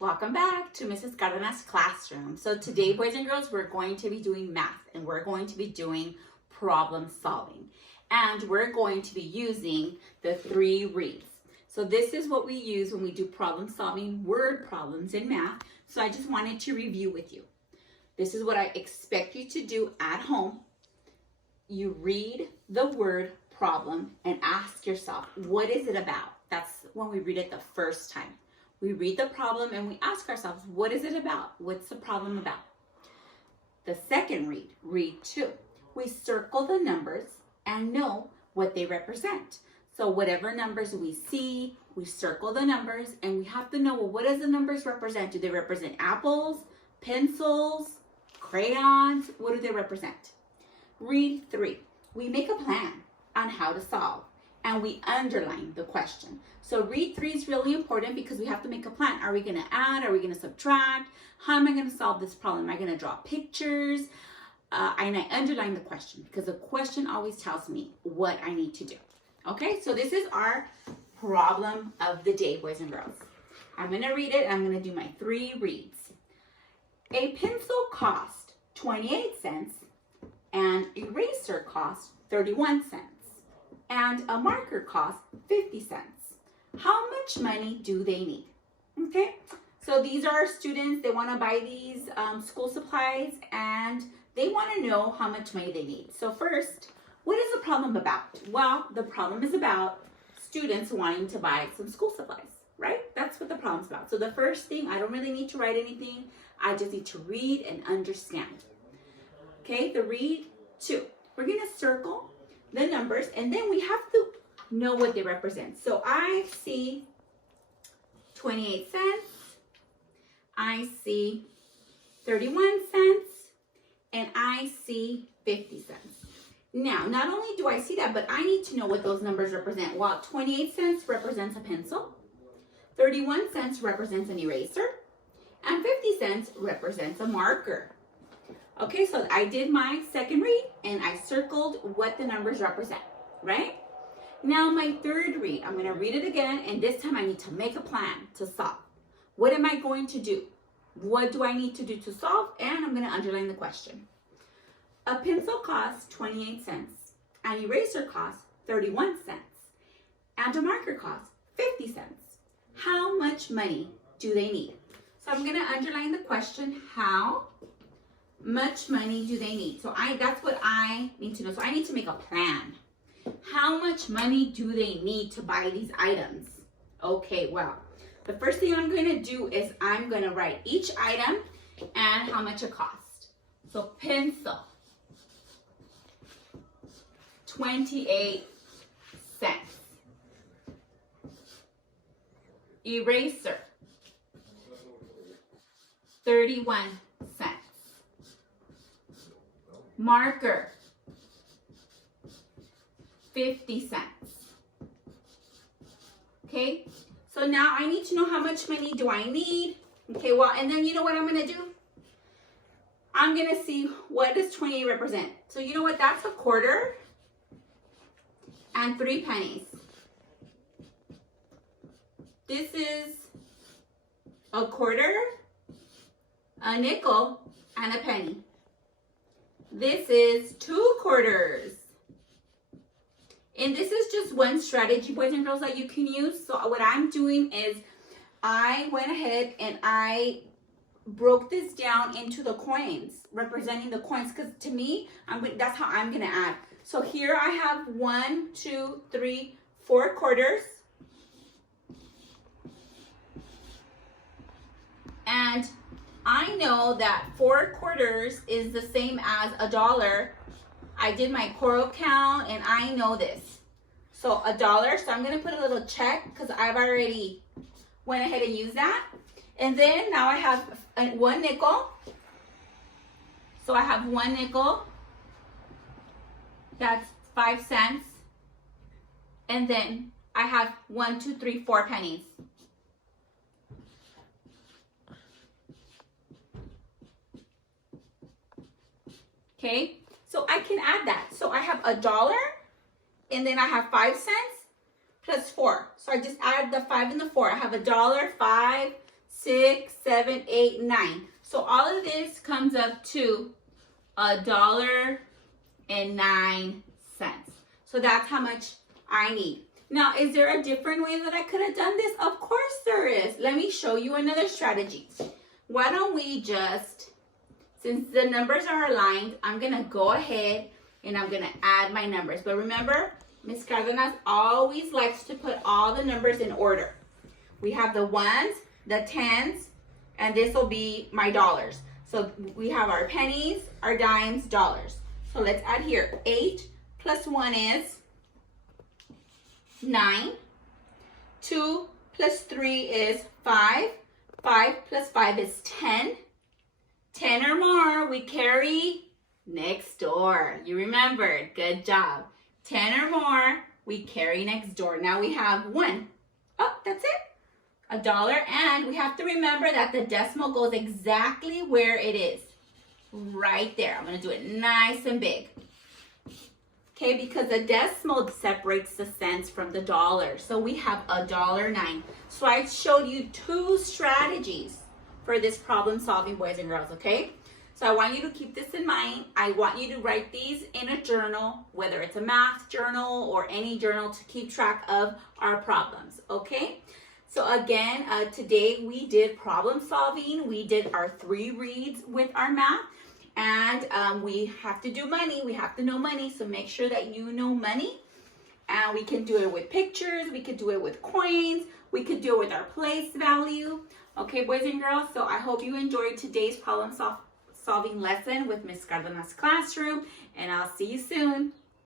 Welcome back to Mrs. Cardenas' classroom. So today, boys and girls, we're going to be doing math and we're going to be doing problem solving. And we're going to be using the 3 reads. So this is what we use when we do problem solving word problems in math. So I just wanted to review with you. This is what I expect you to do at home. You read the word problem and ask yourself, what is it about? That's when we read it the first time. We read the problem and we ask ourselves, what is it about? What's the problem about? The second read, read 2. We circle the numbers and know what they represent. So whatever numbers we see, we circle the numbers and we have to know, well, what does the numbers represent? Do they represent apples, pencils, crayons? What do they represent? Read 3. We make a plan on how to solve and we underline the question. So read 3 is really important because we have to make a plan. Are we going to add? Are we going to subtract? How am I going to solve this problem? Am I going to draw pictures? And I underline the question because the question always tells me what I need to do. Okay, so this is our problem of the day, boys and girls. I'm going to read it. I'm going to do my 3 reads. A pencil cost 28 cents and eraser cost 31 cents. And a marker costs 50 cents. How much money do they need? Okay, so these are students, they want to buy these school supplies and they want to know how much money they need. So first, what is the problem about? Well, the problem is about students wanting to buy some school supplies, right? That's what the problem's about. So the first thing, I don't really need to write anything. I just need to read and understand. Okay, the read 2. We're going to circle the numbers and then we have to know what they represent. So I see 28 cents, I see 31 cents, and I see 50 cents. Now, not only do I see that, but I need to know what those numbers represent. Well, 28 cents represents a pencil, 31 cents represents an eraser, and 50 cents represents a marker. Okay, so I did my second read and I circled what the numbers represent, right? Now my third read, I'm going to read it again and this time I need to make a plan to solve. What am I going to do? What do I need to do to solve? And I'm going to underline the question. A pencil costs 28 cents, an eraser costs 31 cents, and a marker costs 50 cents. How much money do they need? So I'm going to underline the question, how much money do they need? So that's what I need to know. So I need to make a plan. How much money do they need to buy these items? Okay, well, the first thing I'm going to do is I'm going to write each item and how much it costs. So pencil, 28 cents. Eraser, 31 cents. Marker, 50 cents. Okay, so now I need to know how much money do I need. Okay, well, and then you know what I'm going to do? I'm going to see what does 28 represent. So you know what? That's a quarter and 3 pennies. This is a quarter, a nickel, and a penny. This is 2 quarters. And this is just one strategy, boys and girls, that you can use. So what I'm doing is I went ahead and I broke this down into the coins, representing the coins, because to me, that's how I'm going to add. So here I have 1, 2, 3, 4 quarters. And I know that 4 quarters is the same as $1. I did my Coro count and I know this. So $1, so I'm going to put a little check because I've already went ahead and used that. And then now I have 1 nickel. So I have 1 nickel. That's 5 cents. And then I have 1, 2, 3, 4 pennies. Okay, so I can add that. So I have $1 and then I have 5 cents plus 4. So I just add the 5 and the 4. I have $1, 5, 6, 7, 8, 9. So all of this comes up to $1.09. So that's how much I need. Now, is there a different way that I could have done this? Of course there is. Let me show you another strategy. Why don't we just, since the numbers are aligned, I'm going to go ahead and I'm going to add my numbers. But remember, Ms. Cardenas always likes to put all the numbers in order. We have the ones, the tens, and this will be my dollars. So we have our pennies, our dimes, dollars. So let's add here. 8 plus 1 is 9. 2 plus 3 is 5. 5 plus 5 is 10. 10 or more, we carry next door. You remembered. Good job. 10 or more, we carry next door. Now we have 1. Oh, that's it. $1. And we have to remember that the decimal goes exactly where it is. Right there. I'm going to do it nice and big. Okay, because the decimal separates the cents from the dollar. So we have $1.09. So I showed you 2 strategies for this problem solving, boys and girls, okay? So I want you to keep this in mind. I want you to write these in a journal, whether it's a math journal or any journal, to keep track of our problems, okay? So again, today we did problem solving. We did our 3 reads with our math. And we have to do money. We have to know money. So make sure that you know money. And we can do it with pictures. We could do it with coins. We could do it with our place value. Okay, boys and girls. So I hope you enjoyed today's problem solving lesson with Ms. Cardenas Classroom. And I'll see you soon.